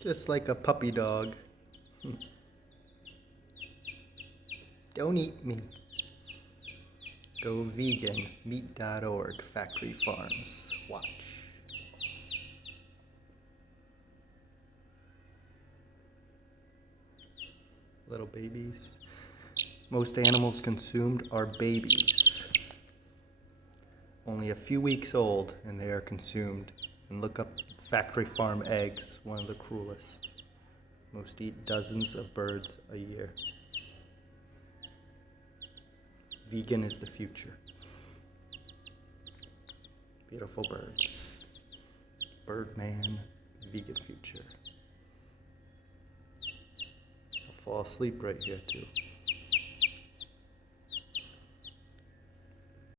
Just like a puppy dog. Don't eat me. Go vegan, meat.org, factory farms. Watch. Little babies. Most animals consumed are babies. Only a few weeks old and they are consumed. And look up factory farm eggs, one of the cruelest. Most eat dozens of birds a year. Vegan is the future. Beautiful birds. Birdman, vegan future. I'll fall asleep right here too.